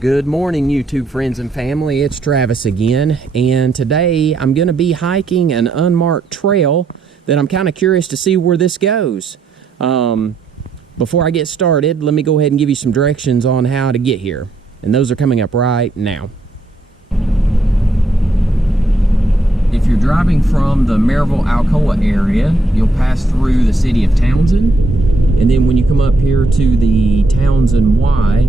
Good morning, YouTube friends and family. It's Travis again, and today I'm going to be hiking an unmarked trail that I'm kind of curious to see where this goes. Before I get started, let me go ahead and give you some directions on how to get here, and those are coming up right now. If you're driving from the Maryville-Alcoa area, you'll pass through the city of Townsend, and then when you come up here to the Townsend Y,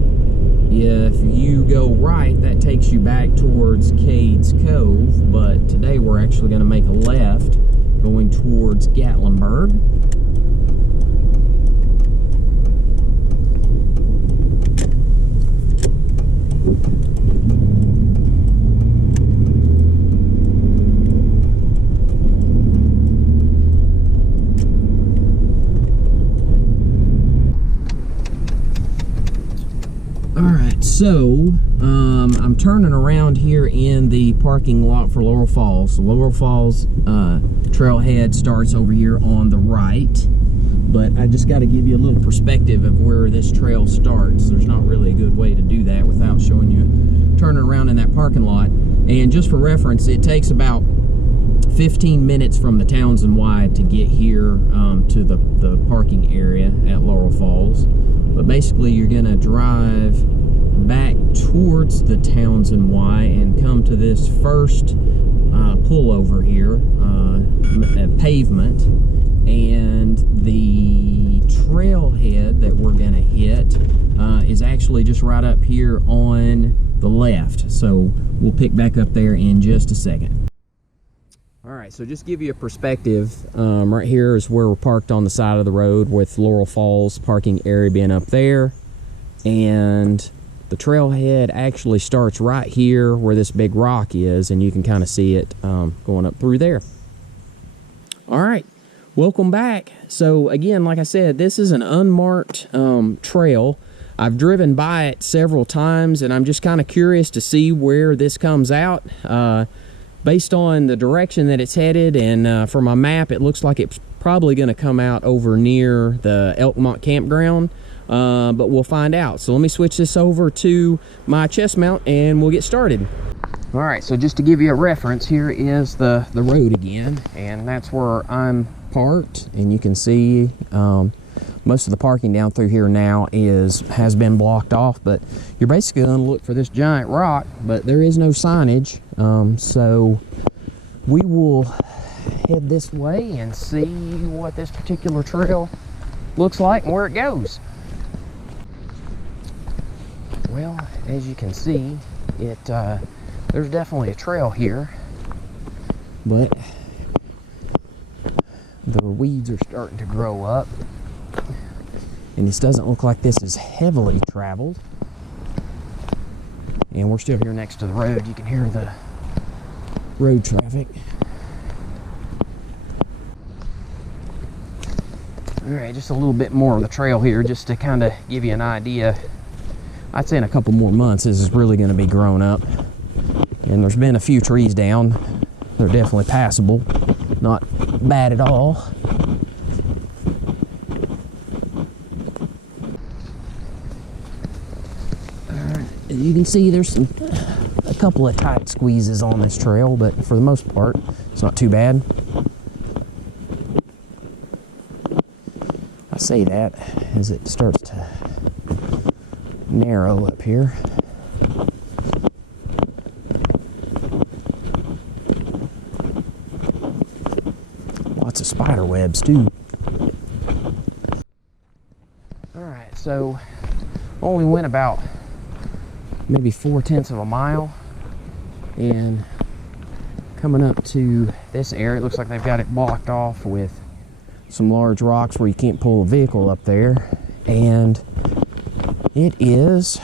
if you go right, that takes you back towards Cades Cove, but today we're actually going to make a left going towards Gatlinburg. So, I'm turning around here in the parking lot for Laurel Falls. So Laurel Falls Trailhead starts over here on the right, but I just got to give you a little perspective of where this trail starts. There's not really a good way to do that without showing you turning around in that parking lot. And just for reference, it takes about 15 minutes from the Townsend Y to get here to the parking area at Laurel Falls. But basically, you're going to drive back towards the Townsend Y and come to this first pullover here, pavement, and the trailhead that we're going to hit is actually just right up here on the left. So we'll pick back up there in just a second. Alright, so just to give you a perspective, right here is where we're parked on the side of the road, with Laurel Falls parking area being up there, and the trailhead actually starts right here where this big rock is, and you can kind of see it going up through there. Alright, welcome back. So again, like I said, this is an unmarked trail. I've driven by it several times, and I'm just kind of curious to see where this comes out. Based on the direction that it's headed, and from my map, it looks like it's probably going to come out over near the Elkmont Campground, but we'll find out. So let me switch this over to my chest mount and we'll get started. All right, so just to give you a reference, here is the road again, and that's where I'm parked, and you can see most of the parking down through here now has been blocked off, but you're basically going to look for this giant rock, but there is no signage, so we will head this way and see what this particular trail looks like and where it goes. Well, as you can see, there's definitely a trail here, but the weeds are starting to grow up, and this doesn't look like this is heavily traveled. And we're still here next to the road. You can hear the road traffic. Alright, just a little bit more of the trail here, just to kind of give you an idea. I'd say in a couple more months this is really going to be grown up. And there's been a few trees down. They're definitely passable. Not bad at all. You can see there's a couple of tight squeezes on this trail, but for the most part, it's not too bad. I say that as it starts to narrow up here. Lots of spider webs too. Alright, so only went about maybe 4/10 of a mile, and coming up to this area, it looks like they've got it blocked off with some large rocks where you can't pull a vehicle up there, and it is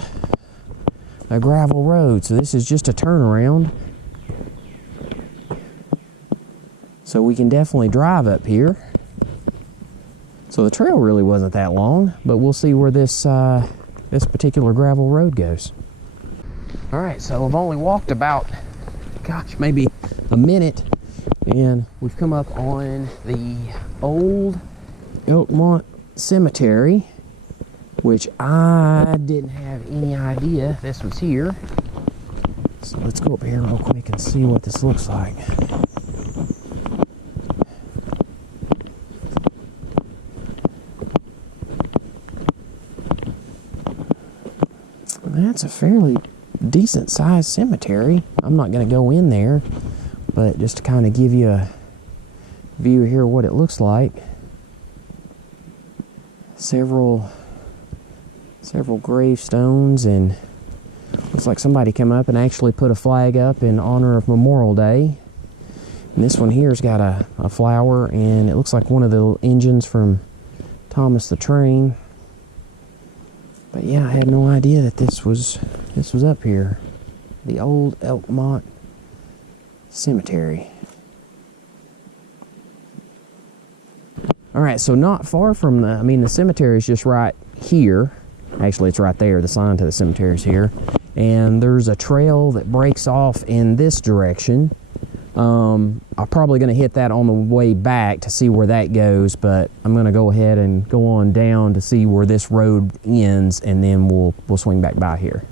a gravel road, so this is just a turnaround, so we can definitely drive up here. So the trail really wasn't that long, but we'll see where this particular gravel road goes. Alright, so I've only walked about, maybe a minute, and we've come up on the Old Elkmont Cemetery, which I didn't have any idea this was here. So let's go up here real quick and see what this looks like. That's a fairly decent sized cemetery. I'm not going to go in there, but just to kind of give you a view here of what it looks like. Several gravestones, and looks like somebody came up and actually put a flag up in honor of Memorial Day. And this one here's got a flower, and it looks like one of the engines from Thomas the Train. But yeah, I had no idea that this was up here. The Old Elkmont Cemetery. Alright, so not far from the cemetery is just right here. Actually, it's right there. The sign to the cemetery is here. And there's a trail that breaks off in this direction. I'm probably going to hit that on the way back to see where that goes, but I'm going to go ahead and go on down to see where this road ends, and then we'll swing back by here.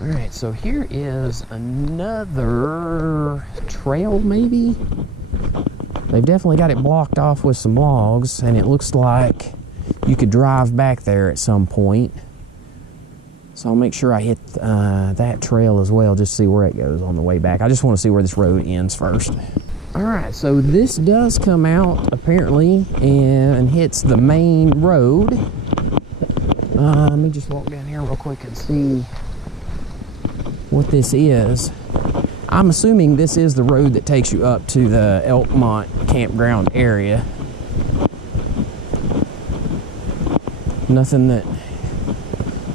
Alright, so here is another trail, maybe? They've definitely got it blocked off with some logs, and it looks like you could drive back there at some point. So I'll make sure I hit that trail as well, just to see where it goes on the way back. I just want to see where this road ends first. Alright, so this does come out, apparently, and hits the main road. Let me just walk down here real quick and see what this is. I'm assuming this is the road that takes you up to the Elkmont Campground area. Nothing that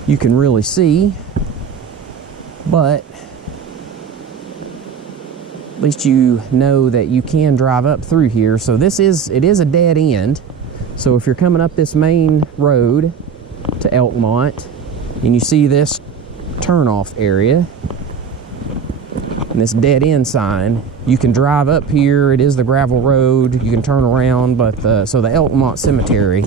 you can really see, but at least you know that you can drive up through here. So it is a dead end. So if you're coming up this main road to Elkmont and you see this turnoff area and this dead end sign, you can drive up here. It is the gravel road. You can turn around, but so the Elkmont Cemetery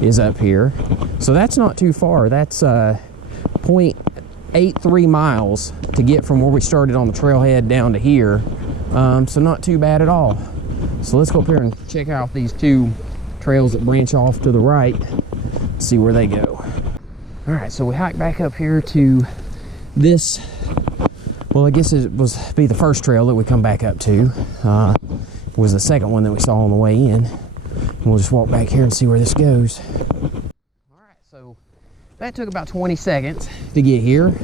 is up here. So that's not too far. That's 0.83 miles to get from where we started on the trailhead down to here. So not too bad at all. So let's go up here and check out these two trails that branch off to the right, see where they go. All right, so we hike back up here to this. Well, I guess it be the first trail that we come back up to. It was the second one that we saw on the way in. And we'll just walk back here and see where this goes. All right, so that took about 20 seconds to get here.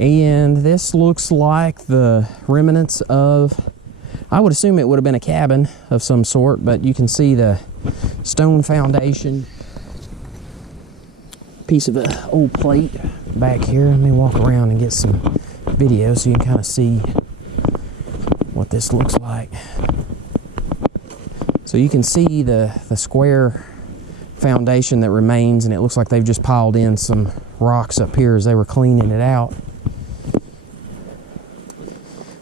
And this looks like the remnants of, I would assume it would have been a cabin of some sort, but you can see the stone foundation. Piece of an old plate back here. Let me walk around and get some video so you can kind of see what this looks like. So you can see the square foundation that remains, and it looks like they've just piled in some rocks up here as they were cleaning it out.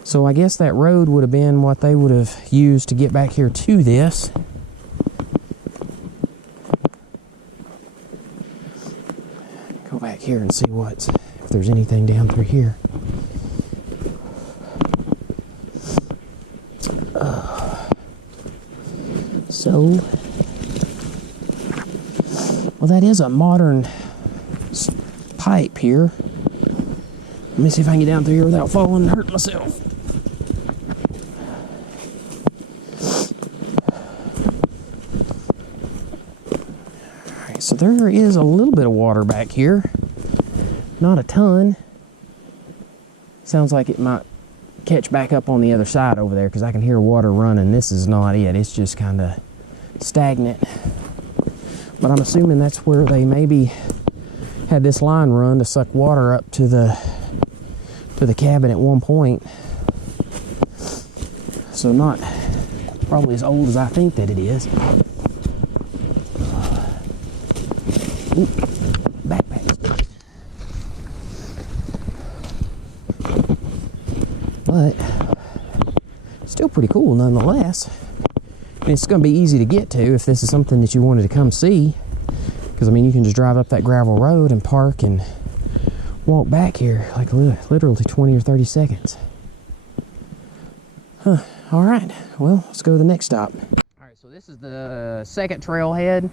So I guess that road would have been what they would have used to get back here to this. Go back here and see if there's anything down through here. Well, that is a modern pipe here. Let me see if I can get down through here without falling and hurt myself. Alright, so there is a little bit of water back here. Not a ton. Sounds like it might catch back up on the other side over there because I can hear water running. This is not it. It's just kind of stagnant. But I'm assuming that's where they maybe had this line run to suck water up to the cabin at one point. So not probably as old as I think that it is. Ooh, backpack. But still pretty cool nonetheless. And it's going to be easy to get to if this is something that you wanted to come see. Because I mean, you can just drive up that gravel road and park and walk back here like literally 20 or 30 seconds. Huh. All right, well, let's go to the next stop. All right, so this is the second trailhead.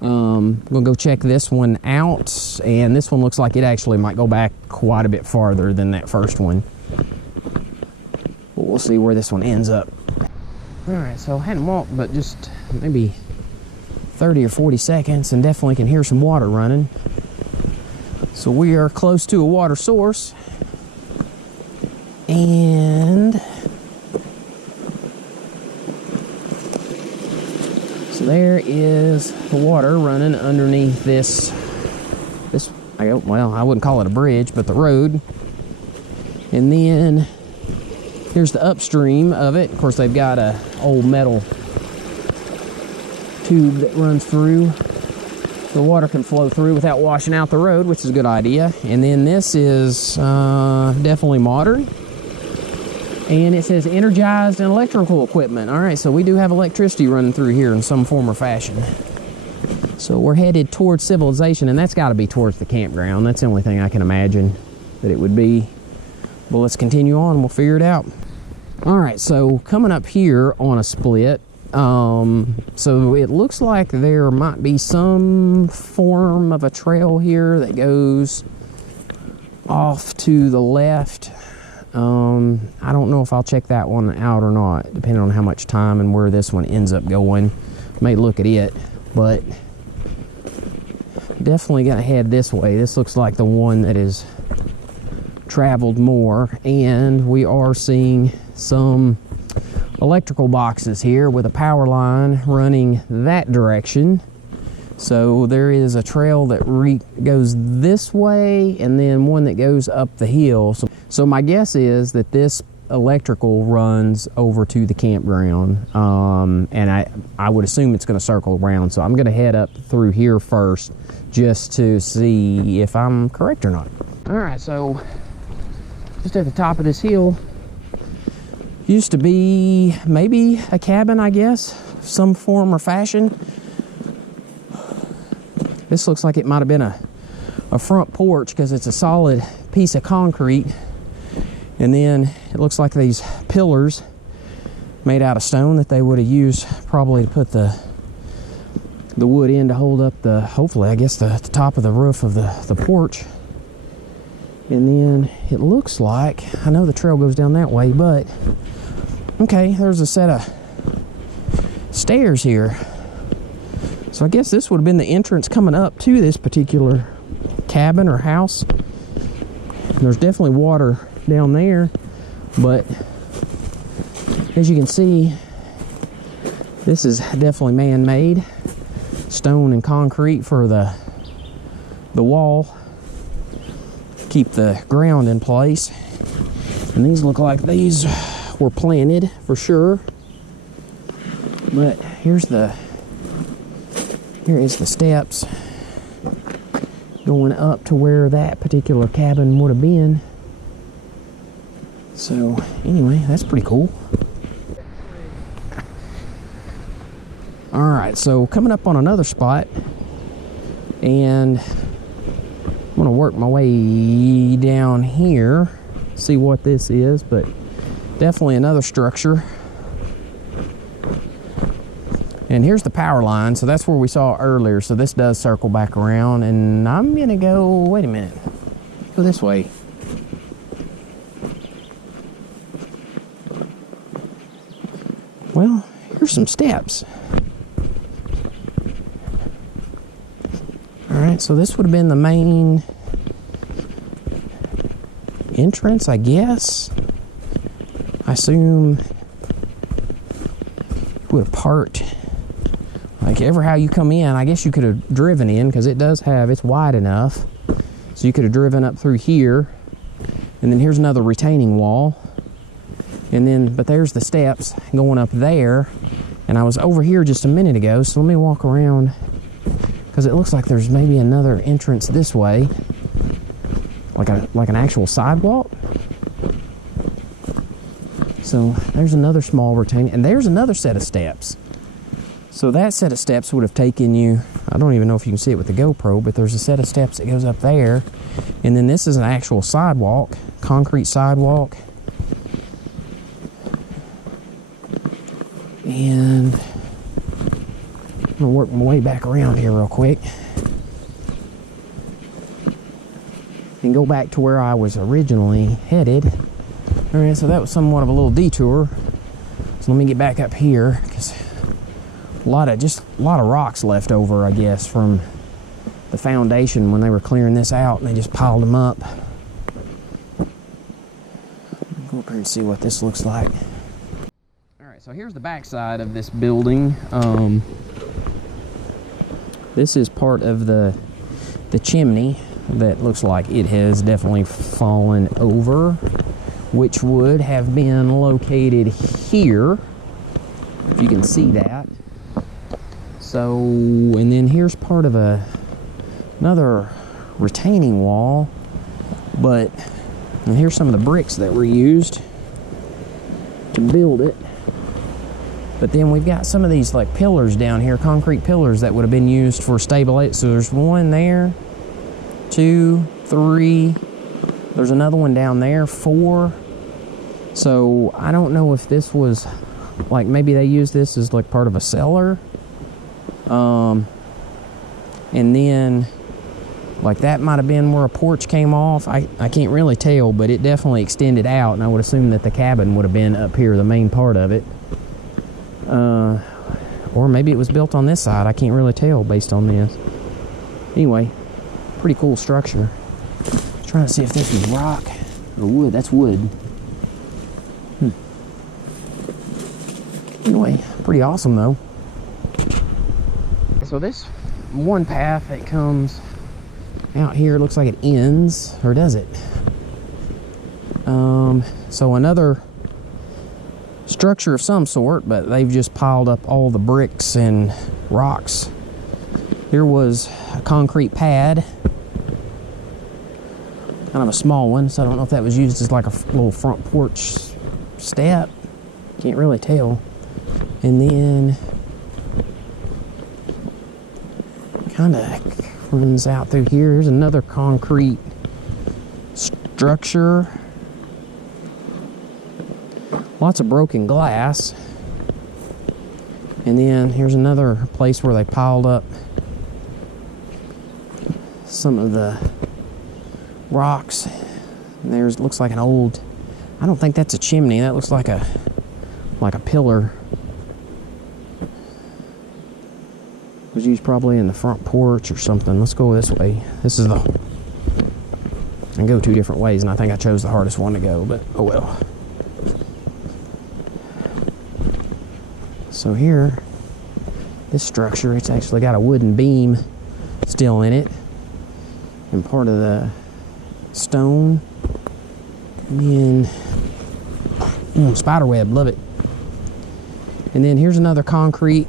I'm gonna go check this one out, and this one looks like it actually might go back quite a bit farther than that first one. But we'll see where this one ends up. All right, so I hadn't walked but just maybe 30 or 40 seconds, and definitely can hear some water running. So we are close to a water source, and so there is the water running underneath this, well, I wouldn't call it a bridge, but the road. And then here's the upstream of it. Of course, they've got a old metal tube that runs through. The water can flow through without washing out the road, which is a good idea. And then this is definitely modern. And it says energized and electrical equipment. All right, so we do have electricity running through here in some form or fashion. So we're headed towards civilization, and that's got to be towards the campground. That's the only thing I can imagine that it would be. Well, let's continue on. We'll figure it out. All right, so coming up here on a split, so it looks like there might be some form of a trail here that goes off to the left. I don't know if I'll check that one out or not, depending on how much time and where this one ends up going. May look at it, but definitely gonna head this way. This looks like the one that is traveled more, and we are seeing some electrical boxes here with a power line running that direction. So there is a trail that goes this way, and then one that goes up the hill. So my guess is that this electrical runs over to the campground, and I would assume it's going to circle around. So I'm going to head up through here first just to see if I'm correct or not. All right, so just at the top of this hill used to be maybe a cabin, I guess, some form or fashion. This looks like it might have been a front porch because it's a solid piece of concrete. And then it looks like these pillars made out of stone that they would have used probably to put the wood in to hold up the, hopefully, I guess, the top of the roof of the porch. And then it looks like, I know the trail goes down that way, but okay, there's a set of stairs here. So I guess this would have been the entrance coming up to this particular cabin or house. And there's definitely water down there, but as you can see, this is definitely man-made. Stone and concrete for the wall, keep the ground in place. And these look like these were planted for sure. But here is the steps going up to where that particular cabin would have been. So anyway, that's pretty cool. All right, so coming up on another spot, and I'm gonna work my way down here, see what this is, but definitely another structure. And here's the power line, so that's where we saw earlier. So this does circle back around, and I'm gonna go, wait a minute, go this way. Well, here's some steps. All right, so this would have been the main entrance, I guess. I assume would have parked like ever how you come in. I guess you could have driven in because it does have, it's wide enough. So you could have driven up through here, and then here's another retaining wall. And then, but there's the steps going up there. And I was over here just a minute ago, so let me walk around because it looks like there's maybe another entrance this way. Like an actual sidewalk. So there's another small retaining, and there's another set of steps. So that set of steps would have taken you, I don't even know if you can see it with the GoPro, but there's a set of steps that goes up there. And then this is an actual sidewalk, concrete sidewalk. And I'm gonna work my way back around here real quick. And go back to where I was originally headed. All right, so that was somewhat of a little detour. So let me get back up here, because a lot of rocks left over, I guess, from the foundation when they were clearing this out, and they just piled them up. Go up here and see what this looks like. All right, so here's the back side of this building. This is part of the chimney that looks like it has definitely fallen over, which would have been located here, if you can see that. So, and then here's part of another retaining wall, and here's some of the bricks that were used to build it. But then we've got some of these like pillars down here, concrete pillars that would have been used for stabilization. So there's one there, 2, 3, there's another one down there, 4. So I don't know if this was like, maybe they used this as like part of a cellar. And then like that might have been where a porch came off. I can't really tell, but it definitely extended out, and I would assume that the cabin would have been up here, the main part of it. Or maybe it was built on this side. I can't really tell based on this. Anyway, pretty cool structure. Trying to see if this is rock or wood. That's wood. Anyway, pretty awesome though. So this one path that comes out here looks like it ends, or does it? So another structure of some sort, but they've just piled up all the bricks and rocks. Here was a concrete pad, kind of a small one, so I don't know if that was used as like a little front porch step. Can't really tell. And then kind of runs out through here. Here's another concrete structure. Lots of broken glass. And then here's another place where they piled up some of the rocks. And there's, looks like an old, I don't think that's a chimney. That looks like a pillar. It was used probably in the front porch or something. Let's go this way. This is the, I can go 2 different ways, and I think I chose the hardest one to go, but oh well. So here, this structure, it's actually got a wooden beam still in it, and part of the stone. And then spider web, love it. And then here's another concrete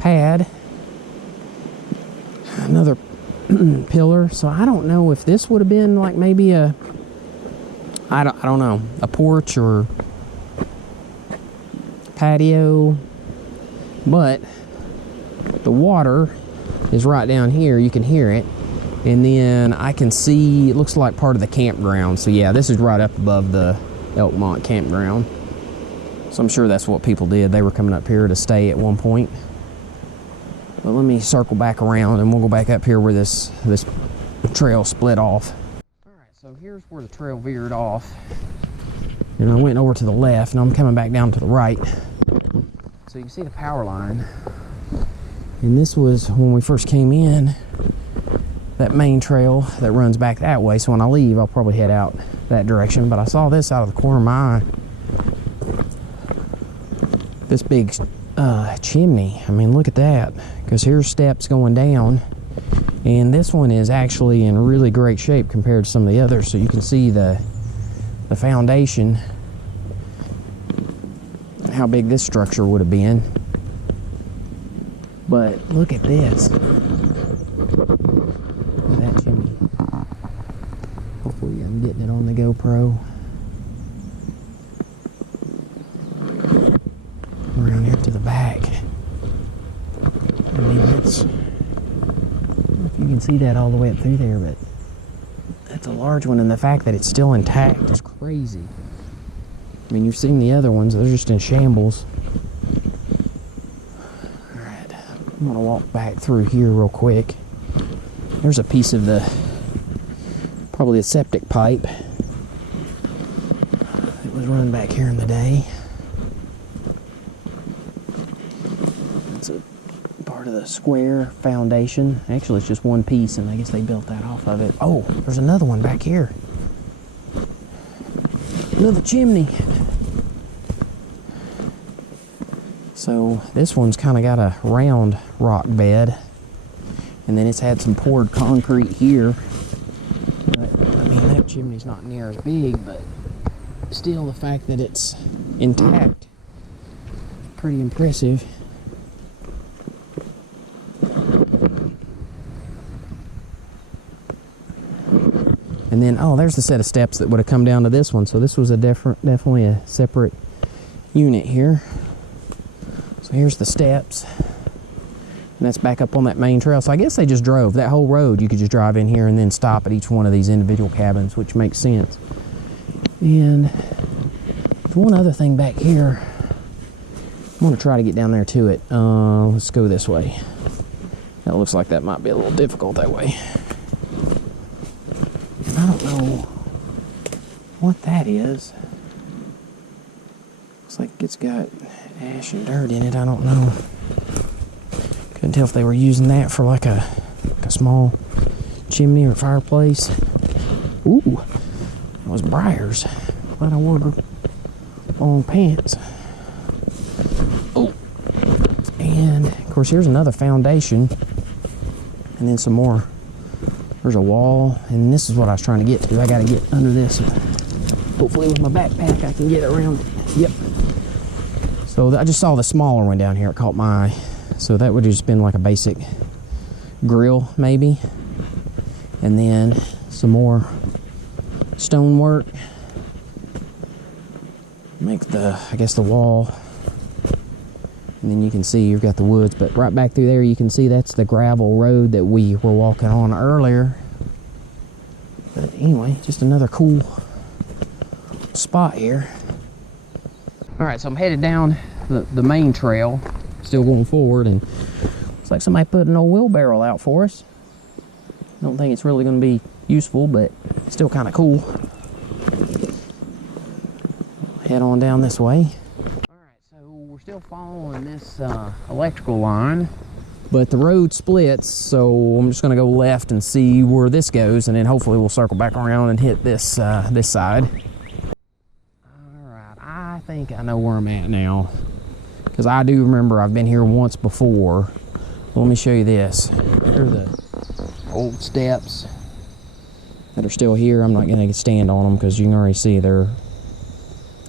pad, another pillar. So I don't know if this would have been like maybe a, I don't know, a porch or patio, but the water is right down here. You can hear it, and then I can see it looks like part of the campground. So yeah, this is right up above the Elkmont Campground. So I'm sure that's what people did. They were coming up here to stay at one point. But let me circle back around, and we'll go back up here where this trail split off. All right, so here's where the trail veered off. And I went over to the left, and I'm coming back down to the right. So you can see the power line. And this was when we first came in, that main trail that runs back that way. So when I leave, I'll probably head out that direction. But I saw this out of the corner of my eye. This big chimney. I mean, look at that. Because here's steps going down. And this one is actually in really great shape compared to some of the others. So you can see the foundation, how big this structure would have been. But look at this. Look at that chimney. Hopefully I'm getting it on the GoPro. Around here to the back. see that all the way up through there, but that's a large one, and the fact that it's still intact is crazy. I mean, you've seen the other ones, they're just in shambles. Alright, I'm gonna walk back through here real quick. There's a piece of probably a septic pipe. It was run back here in the day. It's a part of the square foundation. Actually, it's just one piece, and I guess they built that off of it. Oh, there's another one back here. Another chimney. So this one's kind of got a round rock bed, and then it's had some poured concrete here. But I mean, that chimney's not near as big, but still the fact that it's intact, pretty impressive. And then, oh, there's the set of steps that would have come down to this one. So this was a definitely a separate unit here. So here's the steps. And that's back up on that main trail. So I guess they just drove that whole road. You could just drive in here and then stop at each one of these individual cabins, which makes sense. And one other thing back here, I'm going to try to get down there to it. Let's go this way. That looks like that might be a little difficult that way. And I don't know what that is. Looks like it's got ash and dirt in it. I don't know. Couldn't tell if they were using that for like a small chimney or fireplace. Ooh, that was briars. Glad I wore long pants. Oh, and of course here's another foundation, and then some more. There's a wall, and this is what I was trying to get to. I got to get under this. Hopefully with my backpack I can get around it. Yep. So I just saw the smaller one down here. It caught my eye. So that would have just been like a basic grill, maybe. And then some more stonework. Make I guess the wall. And then you can see you've got the woods. But right back through there you can see that's the gravel road that we were walking on earlier. But anyway, just another cool spot here. Alright, so I'm headed down the main trail. Still going forward, and looks like somebody put an old wheelbarrow out for us. Don't think it's really going to be useful, but still kind of cool. Head on down this way. Alright, so we're still following this electrical line, but the road splits, so I'm just going to go left and see where this goes, and then hopefully we'll circle back around and hit this side. Alright, I think I know where I'm at now. Because I do remember I've been here once before. Well, let me show you this. Here are the old steps that are still here. I'm not going to stand on them because you can already see they're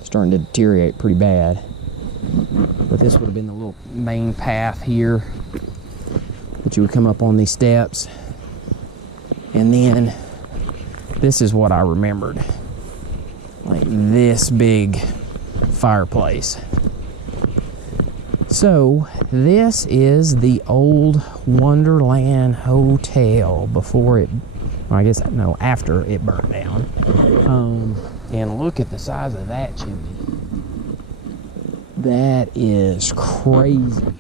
starting to deteriorate pretty bad. But this would have been the little main path here that you would come up on these steps. And then this is what I remembered. Like this big fireplace. So this is the old Wonderland Hotel before it, well, I guess, no, after it burnt down. And look at the size of that chimney. That is crazy.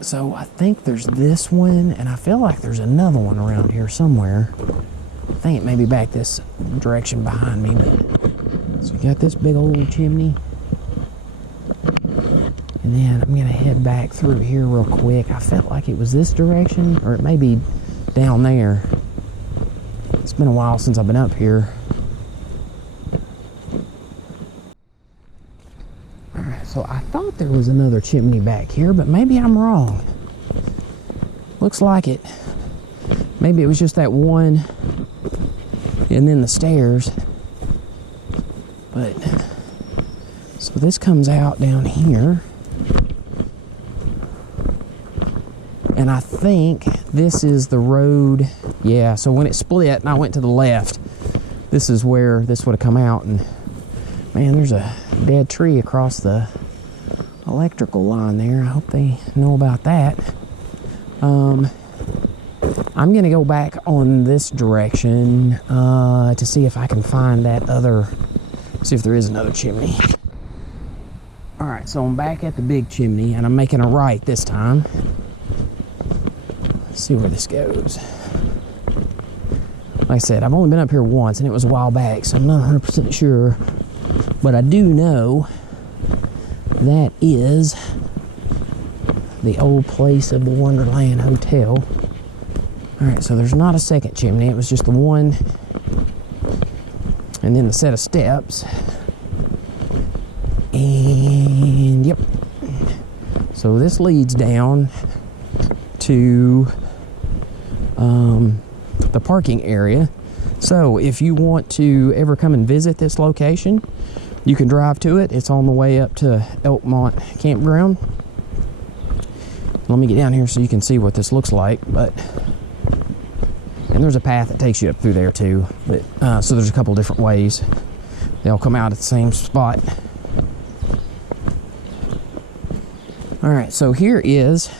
So I think there's this one, and I feel like there's another one around here somewhere. I think it may be back this direction behind me, but so we got this big old chimney. And then I'm going to head back through here real quick. I felt like it was this direction, or it may be down there. It's been a while since I've been up here. Alright, so I thought there was another chimney back here, but maybe I'm wrong. Looks like it. Maybe it was just that one, and then the stairs. But, so this comes out down here. And I think this is the road. Yeah, so when it split and I went to the left, this is where this would have come out. And man, there's a dead tree across the electrical line there. I hope they know about that. I'm gonna go back on this direction to see if I can find that other, see if there is another chimney. All right, so I'm back at the big chimney and I'm making a right this time. Let's see where this goes. Like I said, I've only been up here once and it was a while back, so I'm not 100% sure. But I do know that is the old place of the Wonderland Hotel. All right, so there's not a second chimney. It was just the one and then the set of steps. And yep. So this leads down to the parking area. So if you want to ever come and visit this location, you can drive to it. It's on the way up to Elkmont Campground. Let me get down here so you can see what this looks like. And there's a path that takes you up through there too. But so there's a couple different ways. They all come out at the same spot. All right, so here is,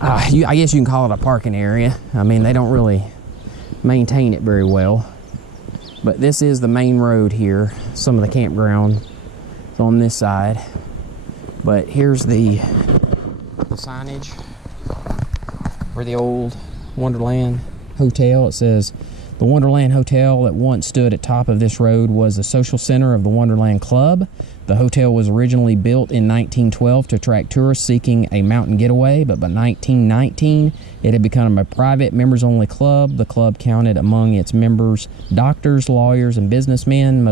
I guess you can call it a parking area. I mean, they don't really maintain it very well. But this is the main road here. Some of the campground is on this side. But here's the signage for the old Wonderland Hotel. It says, the Wonderland Hotel that once stood at top of this road was the social center of the Wonderland Club. The hotel was originally built in 1912 to attract tourists seeking a mountain getaway, but by 1919, it had become a private members-only club. The club counted among its members doctors, lawyers, and businessmen,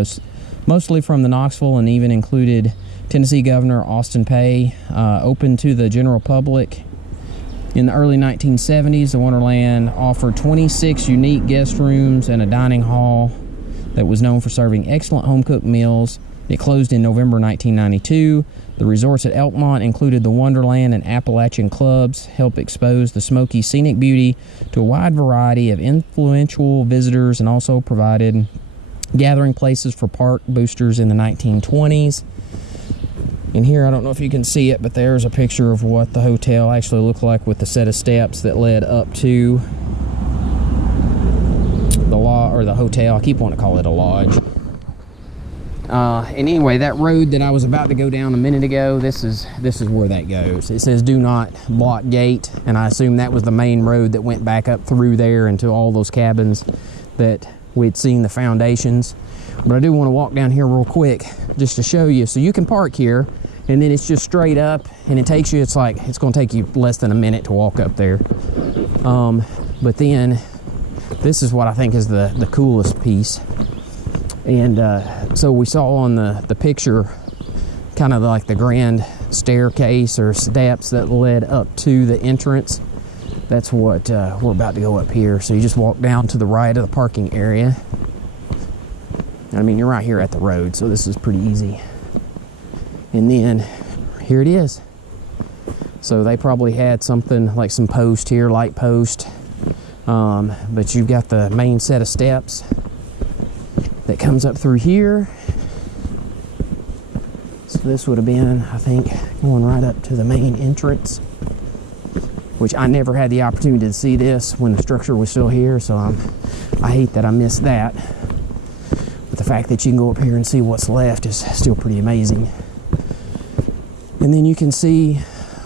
mostly from the Knoxville, and even included Tennessee Governor Austin Peay. Open to the general public in the early 1970s, the Wonderland offered 26 unique guest rooms and a dining hall that was known for serving excellent home-cooked meals. It closed in November 1992. The resorts at Elkmont included the Wonderland and Appalachian clubs, helped expose the smoky scenic beauty to a wide variety of influential visitors, and also provided gathering places for park boosters in the 1920s. And here, I don't know if you can see it, but there's a picture of what the hotel actually looked like with the set of steps that led up to the the hotel. I keep wanting to call it a lodge. And anyway, that road that I was about to go down a minute ago, this is where that goes. It says do not block gate, and I assume that was the main road that went back up through there into all those cabins that we'd seen the foundations. But I do want to walk down here real quick just to show you. So you can park here, and then it's just straight up, and it takes you, it's going to take you less than a minute to walk up there. But then this is what I think is the coolest piece. And so we saw on the picture kind of like the grand staircase or steps that led up to the entrance. That's what we're about to go up here. So you just walk down to the right of the parking area. I mean, you're right here at the road, so this is pretty easy. And then here it is. So they probably had something like some post here, light post. But you've got the main set of steps that comes up through here. So this would have been, I think, going right up to the main entrance, which I never had the opportunity to see this when the structure was still here, so I hate that I missed that. But the fact that you can go up here and see what's left is still pretty amazing. And then you can see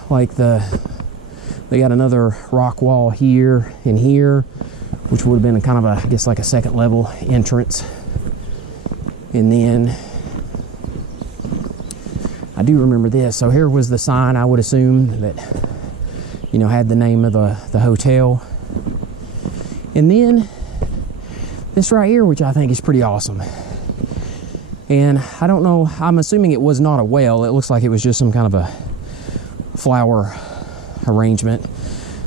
like they got another rock wall here and here, which would have been a kind of a, I guess, like a second level entrance. And then I do remember this. So here was the sign, I would assume, that, you know, had the name of the hotel. And then this right here, which I think is pretty awesome. And I don't know, I'm assuming it was not a well. It looks like it was just some kind of a flower arrangement.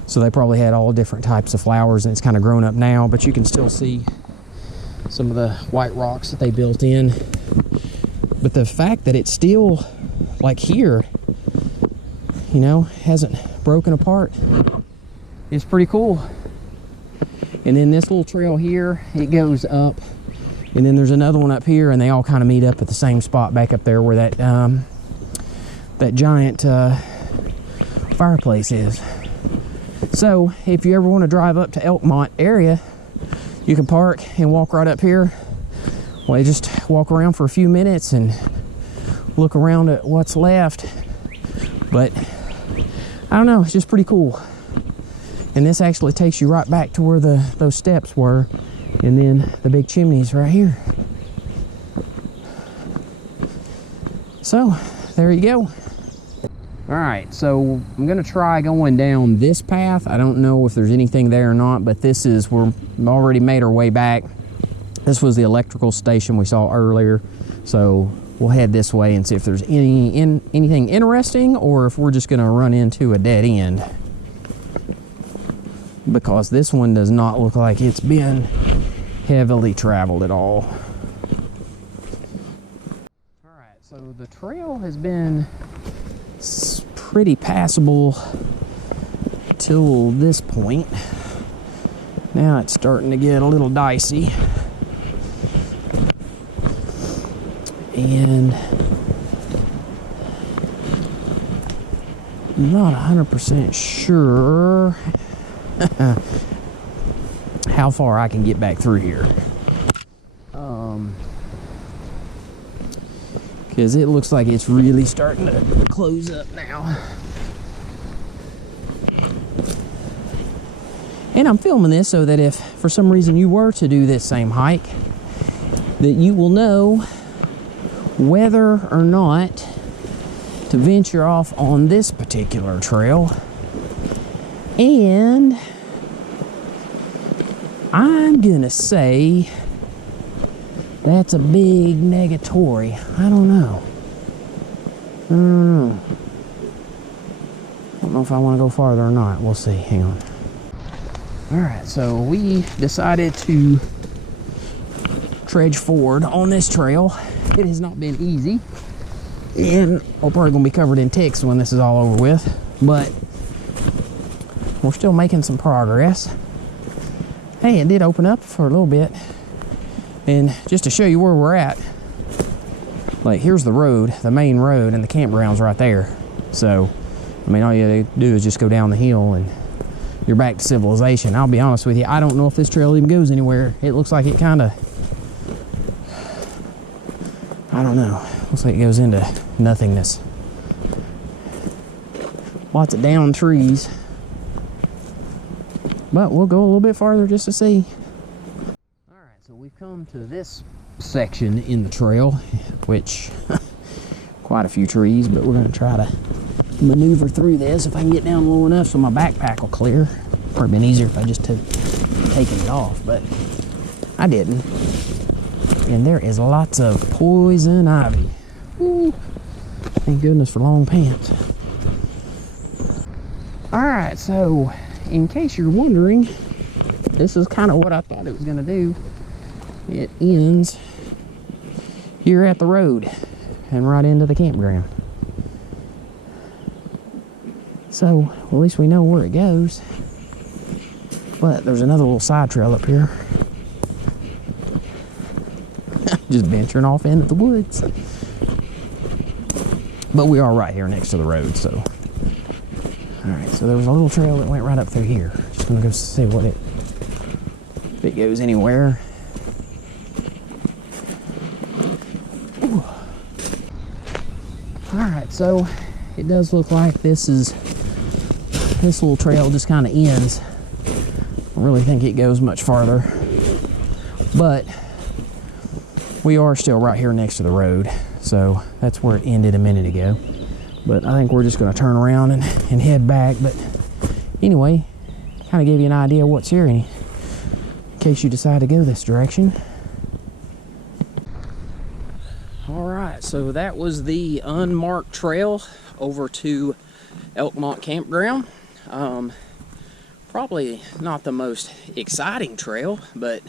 So they probably had all different types of flowers, and it's kind of grown up now, but you can still see some of the white rocks that they built in. But the fact that it's still like here, you know, hasn't broken apart is pretty cool. And then this little trail here, it goes up, and then there's another one up here, and they all kind of meet up at the same spot back up there where that that giant fireplace is. So if you ever want to drive up to Elkmont area, you can park and walk right up here. Well, you just walk around for a few minutes and look around at what's left. But I don't know, it's just pretty cool. And this actually takes you right back to where those steps were, and then the big chimneys right here. So there you go. All right, so I'm gonna try going down this path. I don't know if there's anything there or not, but this is, we're already made our way back. This was the electrical station we saw earlier. So we'll head this way and see if there's anything interesting, or if we're just gonna run into a dead end. Because this one does not look like it's been heavily traveled at all. All right, so the trail has been pretty passable till this point. Now it's starting to get a little dicey. And I'm not 100% sure how far I can get back through here. Because it looks like it's really starting to close up now. And I'm filming this so that if for some reason you were to do this same hike, that you will know whether or not to venture off on this particular trail. And I'm gonna say that's a big negatory. I don't know. I don't know if I want to go farther or not. We'll see. Hang on. Alright, so we decided to trudge forward on this trail. It has not been easy, and we're probably going to be covered in ticks when this is all over with, but we're still making some progress. Hey, it did open up for a little bit. And just to show you where we're at, like here's the road, the main road, and the campground's right there. So, I mean, all you do is just go down the hill and you're back to civilization. I'll be honest with you, I don't know if this trail even goes anywhere. It looks like it kind of, I don't know, looks like it goes into nothingness. Lots of down trees. But we'll go a little bit farther just to see. So we've come to this section in the trail, which quite a few trees, but we're going to try to maneuver through this if I can get down low enough so my backpack will clear. Probably been easier if I just taken it off, but I didn't. And there is lots of poison ivy. Ooh, thank goodness for long pants. All right, so in case you're wondering, this is kind of what I thought it was going to do. It ends here at the road and right into the campground. So at least we know where it goes. But there's another little side trail up here. Just venturing off into the woods. But we are right here next to the road, so. Alright, so there was a little trail that went right up through here. Just gonna go see what if it goes anywhere. Alright, so it does look like this little trail just kind of ends. I don't really think it goes much farther, but we are still right here next to the road, so that's where it ended a minute ago. But I think we're just going to turn around and head back. But anyway, kind of give you an idea of what's here in case you decide to go this direction. Alright, so that was the unmarked trail over to Elkmont Campground. Probably not the most exciting trail, but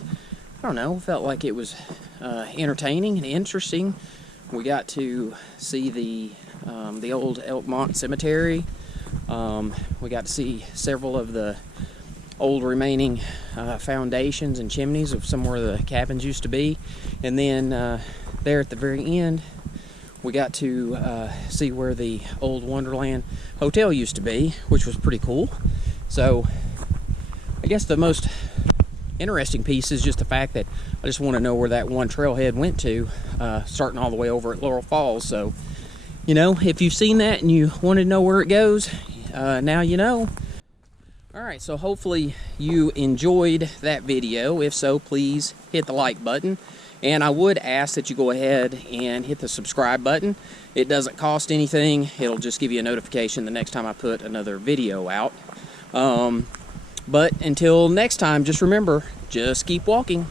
I don't know, felt like it was entertaining and interesting. We got to see the Old Elkmont Cemetery. We got to see several of the old remaining foundations and chimneys of somewhere the cabins used to be. And then there at the very end, we got to see where the old Wonderland Hotel used to be, which was pretty cool. So I guess the most interesting piece is just the fact that I just want to know where that one trailhead went to, starting all the way over at Laurel Falls. So, you know, if you've seen that and you want to know where it goes, now you know. Alright, so hopefully you enjoyed that video. If so, please hit the like button. And I would ask that you go ahead and hit the subscribe button. It doesn't cost anything. It'll just give you a notification the next time I put another video out. But until next time, just remember, just keep walking.